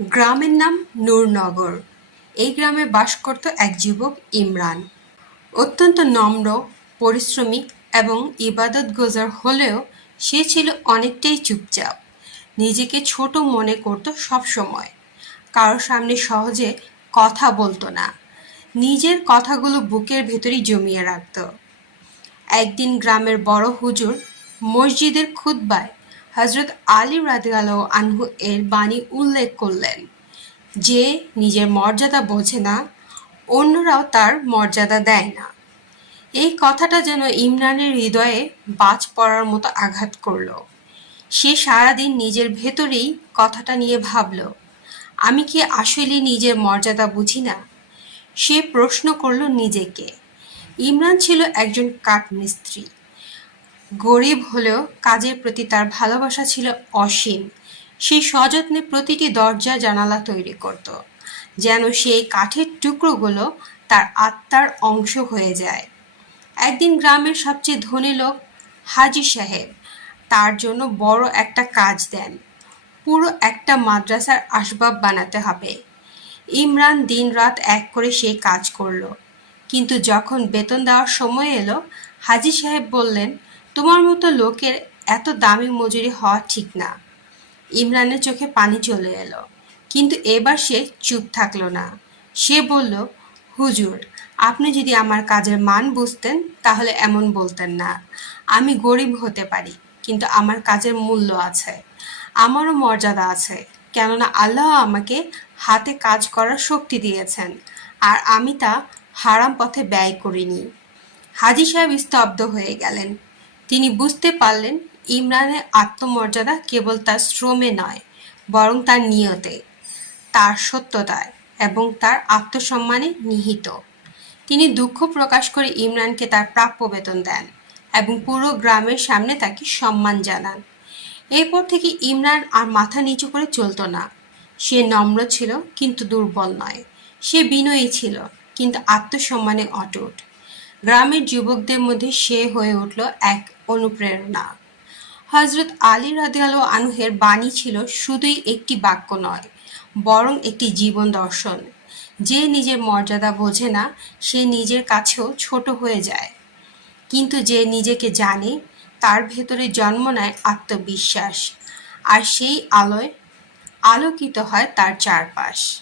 গ্রামের নাম নূরনগর। এই গ্রামে বাস করত এক যুবক ইমরান। অত্যন্ত নম্র পরিশ্রমী এবং ইবাদত গোজার হলেও সে ছিল অনেকটাই চুপচাপ। নিজেকে ছোট মনে করত সবসময় কারোর সামনে সহজে কথা বলতো না। নিজের কথাগুলো বুকের ভেতরেই জমিয়ে রাখত। একদিন গ্রামের বড় হুজুর মসজিদের খুতবায় হজরত আলী রাদিয়াল্লাহু আনহু এর বাণী উল্লেখ করলেন যে, নিজের মর্যাদা বোঝে না, অন্যরাও তার মর্যাদা দেয় না। এই কথাটা যেন ইমরানের হৃদয়ে বাজ পড়ার মতো আঘাত করল। সে সারাদিন নিজের ভেতরেই কথাটা নিয়ে ভাবল, আমি কি আসলে নিজের মর্যাদা বুঝি না? সে প্রশ্ন করল নিজেকে। ইমরান ছিল একজন কাঠমিস্ত্রি। গরিব হলেও কাজের প্রতি তার ভালোবাসা ছিল অসীম। সে সযত্নে প্রতিটি দরজা জানালা তৈরি করত, যেন সেই কাঠের টুকরোগুলো তার আত্মার অংশ হয়ে যায়। একদিন গ্রামের সবচেয়ে ধনী লোক হাজি সাহেব তার জন্য বড় একটা কাজ দেন। পুরো একটা মাদ্রাসার আসবাব বানাতে হবে। ইমরান দিনরাত এক করে সেই কাজ করল। কিন্তু যখন বেতন দেওয়ার সময় এলো, হাজি সাহেব বললেন তোমার মতো লোকের এত দামি মজুরি হওয়া ঠিক না। ইমরানের চোখে পানি চলে এলো, কিন্তু এবার সে চুপ থাকল না। সে বলল, হুজুর, আপনি যদি আমার কাজের মান বুঝতেন, তাহলে এমন বলতেন না। আমি গরিব হতে পারি, কিন্তু আমার কাজের মূল্য আছে। আমারও মর্যাদা আছে, কেননা আল্লাহ আমাকে হাতে কাজ করার শক্তি দিয়েছেন, আর আমি তা হারাম পথে ব্যয় করিনি। হাজি সাহেব স্তব্ধ হয়ে গেলেন। তিনি বুঝতে পারলেন ইমরানের আত্মমর্যাদা কেবল তার শ্রমে নয়, বরং তার নিয়তে, তার সত্যতায় এবং তার আত্মসম্মানে নিহিত। তিনি দুঃখ প্রকাশ করে ইমরানকে তার প্রাপ্য বেতন দেন এবং পুরো গ্রামের সামনে তাকে সম্মান জানান। এরপর থেকে ইমরান আর মাথা নিচু করে চলতো না। সে নম্র ছিল, কিন্তু দুর্বল নয়। সে বিনয়ী ছিল, কিন্তু আত্মসম্মানে অটুট। গ্রামের যুবকদের মধ্যে সে হয়ে উঠল এক অনুপ্রেরণা। হজরত আলী রাদিয়াল আনহের বাণী ছিল, শুধুই একটি বাক্য নয়, বরং একটি জীবন দর্শন। যে নিজের মর্যাদা বোঝে না, সে নিজের কাছেও ছোট হয়ে যায়। কিন্তু যে নিজেকে জানে, তার ভেতরে জন্ম নেয় আত্মবিশ্বাস, আর সেই আলোয় আলোকিত হয় তার চারপাশ।